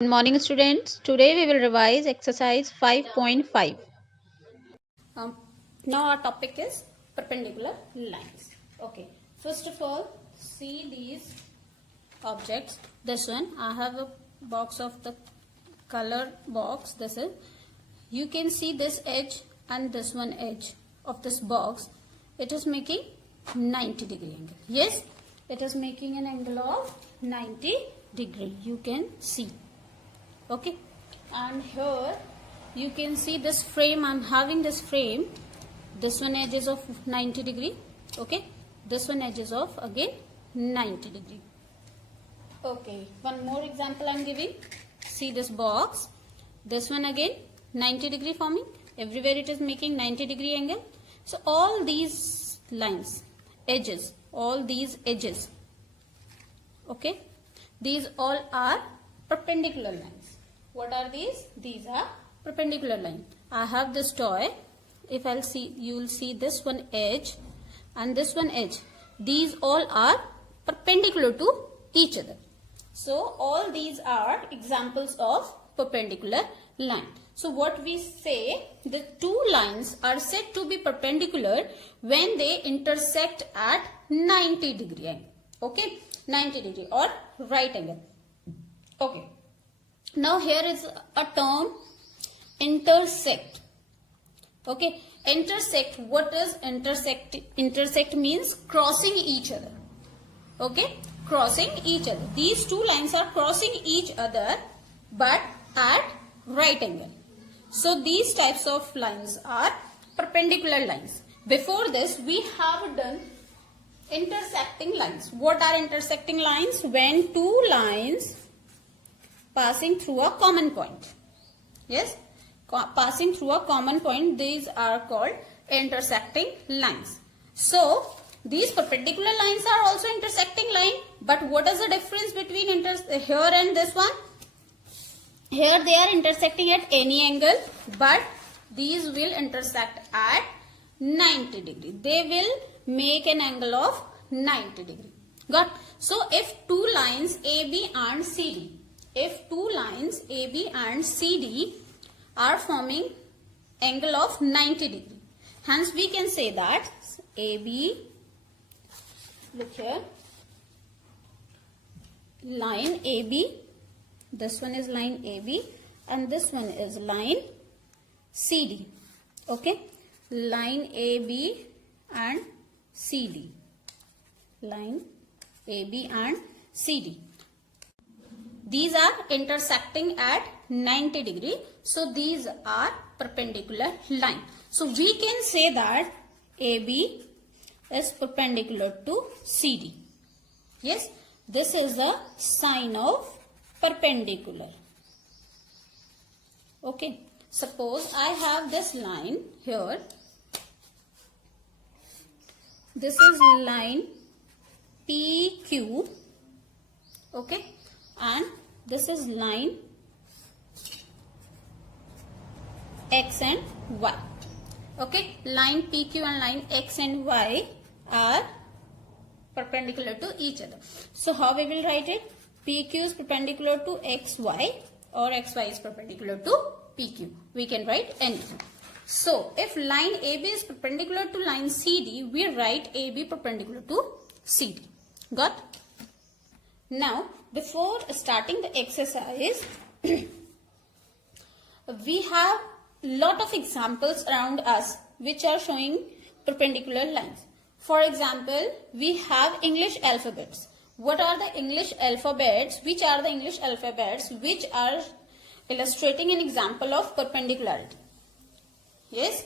Good morning, students. Today we will revise exercise 5.5. Now our topic is perpendicular lines. Okay, first of all, see these objects. This one, I have a box of the color box. This is, you can see this edge and this one edge of this box. It is making 90 degree angle. Yes, it is making an angle of 90 degree. You can see. Okay, and here you can see this frame. I'm having this frame. This one edge is of 90 degree. Okay, this one edge is of again 90 degree. Okay, one more example I'm giving. See this box. This one again 90 degree forming. Everywhere it is making 90 degree angle. So all these lines, edges, all these edges, okay, these all are perpendicular lines. What are these? These are perpendicular lines. I have this toy. If I'll see, you will see this one edge and this one edge. These all are perpendicular to each other. So all these are examples of perpendicular line. So what we say, the two lines are said to be perpendicular when they intersect at 90 degree angle. Okay, 90 degree or right angle. Okay. Now here is a term, intersect. Okay, intersect. What is intersect? Intersect means crossing each other. Okay, crossing each other. These two lines are crossing each other but at right angle. So these types of lines are perpendicular lines. Before this we have done intersecting lines. What are intersecting lines? When two lines passing through a common point. Yes, passing through a common point, these are called intersecting lines. So these perpendicular lines are also intersecting line, but what is the difference between here and this one? Here they are intersecting at any angle, but these will intersect at 90 degree. They will make an angle of 90 degree. Got? So if two lines AB and CD, if two lines AB and CD are forming angle of 90 degree, hence we can say that AB, look here, line AB, this one is line AB and this one is line CD. Okay, line AB and CD, line AB and CD. These are intersecting at 90 degree. So these are perpendicular line. So we can say that AB is perpendicular to CD. Yes, this is the sign of perpendicular. Okay, suppose I have this line here. This is line PQ. Okay, and this is line X and Y. Okay, line PQ and line X and Y are perpendicular to each other. So how we will write it? PQ is perpendicular to XY or XY is perpendicular to PQ. We can write anything. So if line AB is perpendicular to line CD, we write AB perpendicular to CD. Got? Now, before starting the exercise, we have lot of examples around us which are showing perpendicular lines. For example, we have English alphabets. What are the English alphabets? Which are the English alphabets which are illustrating an example of perpendicularity? Yes?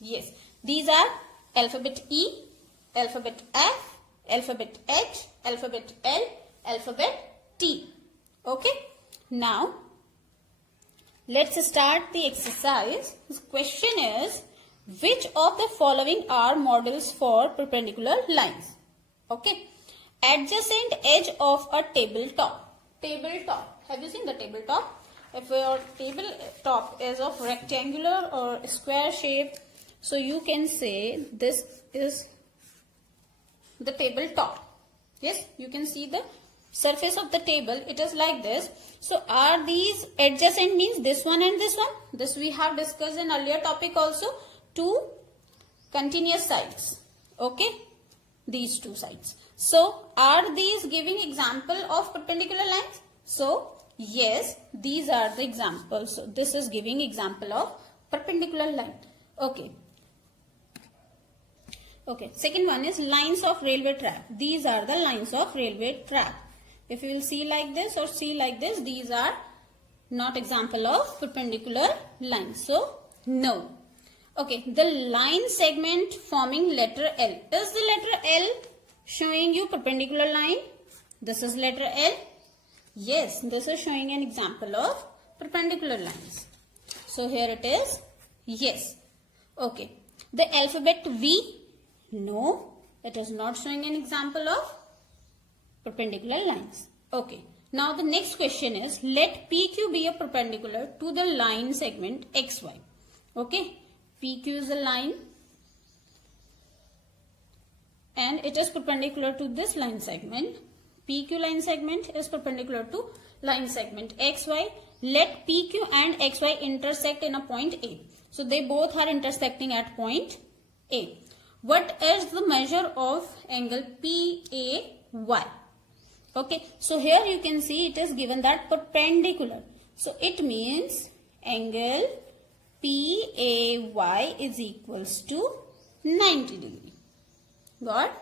Yes. These are alphabet E, alphabet F, alphabet H, alphabet L, alphabet T. Okay. Now, let's start the exercise. This question is, which of the following are models for perpendicular lines? Okay. Adjacent edge of a tabletop. Tabletop. Have you seen the tabletop? If your tabletop is of rectangular or square shape, so you can say this is the tabletop. Yes, you can see the surface of the table, it is like this. So are these adjacent, means this one and this one? This we have discussed in earlier topic also. Two continuous sides. Okay, these two sides. So are these giving example of perpendicular lines? So yes, these are the examples. So this is giving example of perpendicular line. Okay. Okay, second one is lines of railway track. These are the lines of railway track. If you will see like this or see like this, these are not example of perpendicular lines. So no. Okay, the line segment forming letter L. Is the letter L showing you perpendicular line? This is letter L. Yes, this is showing an example of perpendicular lines. So here it is. Yes. Okay. The alphabet V. No, it is not showing an example of perpendicular lines. Okay. Now the next question is, let PQ be a perpendicular to the line segment XY. Okay. PQ is a line and it is perpendicular to this line segment. PQ line segment is perpendicular to line segment XY. Let PQ and XY intersect in a point A. So they both are intersecting at point A. What is the measure of angle PAY? Okay, so here you can see it is given that perpendicular. So it means angle PAY is equals to 90 degree. Got?